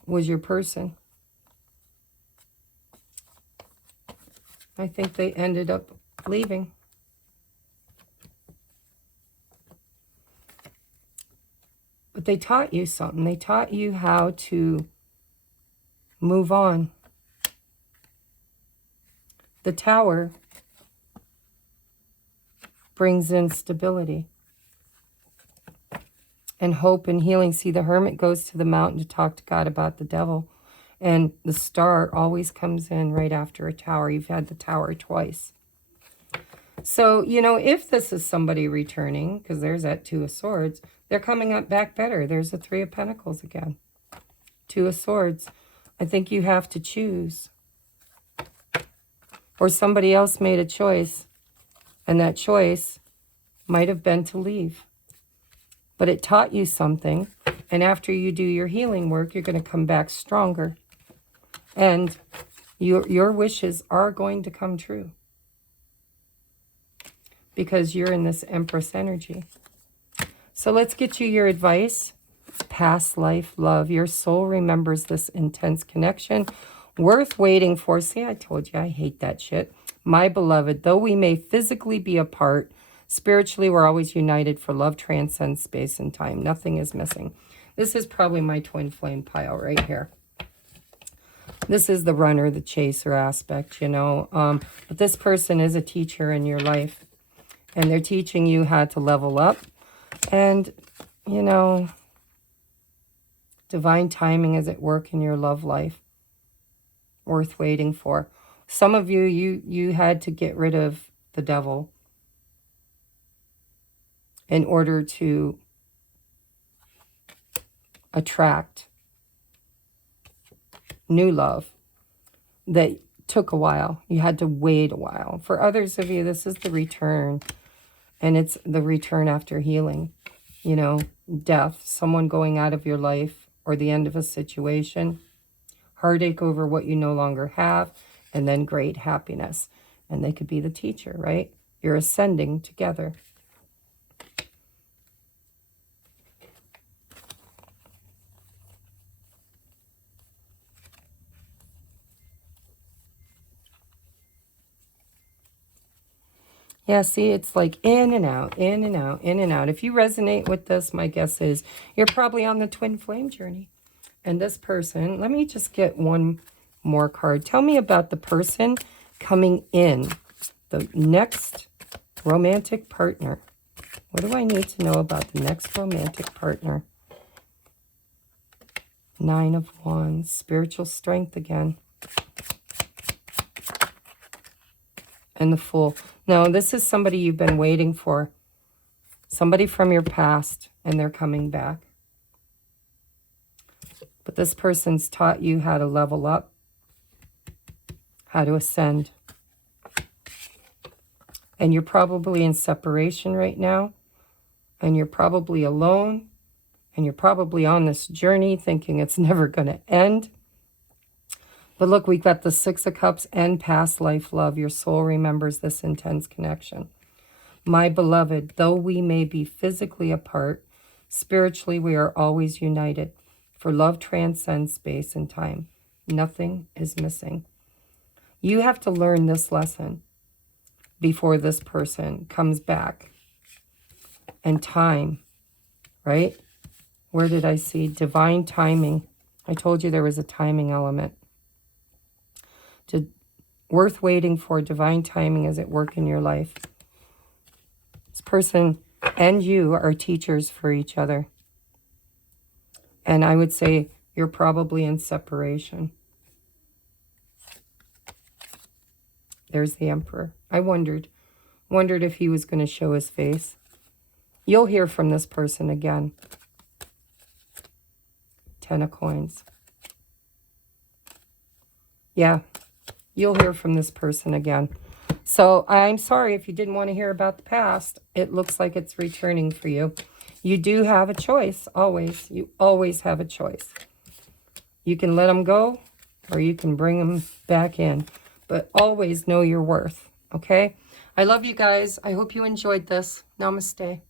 was your person. I think they ended up leaving. But they taught you something. They taught you how to move on. The Tower brings in stability and hope and healing. See, the Hermit goes to the mountain to talk to God about the devil. And the Star always comes in right after a Tower. You've had the Tower twice. So, you know, if this is somebody returning, because there's that 2 of Swords, they're coming up back better. There's the 3 of Pentacles again. 2 of Swords. I think you have to choose. Or somebody else made a choice, and that choice might have been to leave. But it taught you something, and after you do your healing work, you're going to come back stronger. And your wishes are going to come true. Because you're in this Empress energy. So let's get you your advice. Past life love. Your soul remembers this intense connection. Worth waiting for. See, I told you I hate that shit. My beloved, though we may physically be apart, spiritually we're always united, for love transcends space and time. Nothing is missing. This is probably my twin flame pile right here. This is the runner, the chaser aspect, you know. But this person is a teacher in your life. And they're teaching you how to level up. And, you know, divine timing is at work in your love life. Worth waiting for. Some of you had to get rid of the devil in order to attract new love that took a while. You had to wait a while. For others of you, this is the return. And it's the return after healing. You know, death, someone going out of your life, or the end of a situation. Heartache over what you no longer have. And then great happiness. And they could be the teacher, right? You're ascending together. Yeah, see, it's like in and out, in and out, in and out. If you resonate with this, my guess is you're probably on the twin flame journey. And this person, let me just get one more card. Tell me about the person coming in, the next romantic partner. What do I need to know about the next romantic partner? 9 of Wands, spiritual strength again. And the Fool. No, this is somebody you've been waiting for. Somebody from your past, and they're coming back. But this person's taught you how to level up, how to ascend. And you're probably in separation right now. And you're probably alone. And you're probably on this journey thinking it's never going to end. But look, we've got the 6 of Cups and past life love. Your soul remembers this intense connection. My beloved, though we may be physically apart, spiritually we are always united. For love transcends space and time. Nothing is missing. You have to learn this lesson before this person comes back. And time, right? Where did I see? Divine timing. I told you there was a timing element. Worth waiting for. Divine timing is at work in your life. This person and you are teachers for each other. And I would say you're probably in separation. There's the Emperor. I wondered if he was going to show his face. You'll hear from this person again. 10 of Coins. Yeah. You'll hear from this person again. So I'm sorry if you didn't want to hear about the past. It looks like it's returning for you. You do have a choice, always. You always have a choice. You can let them go or you can bring them back in. But always know your worth, okay? I love you guys. I hope you enjoyed this. Namaste.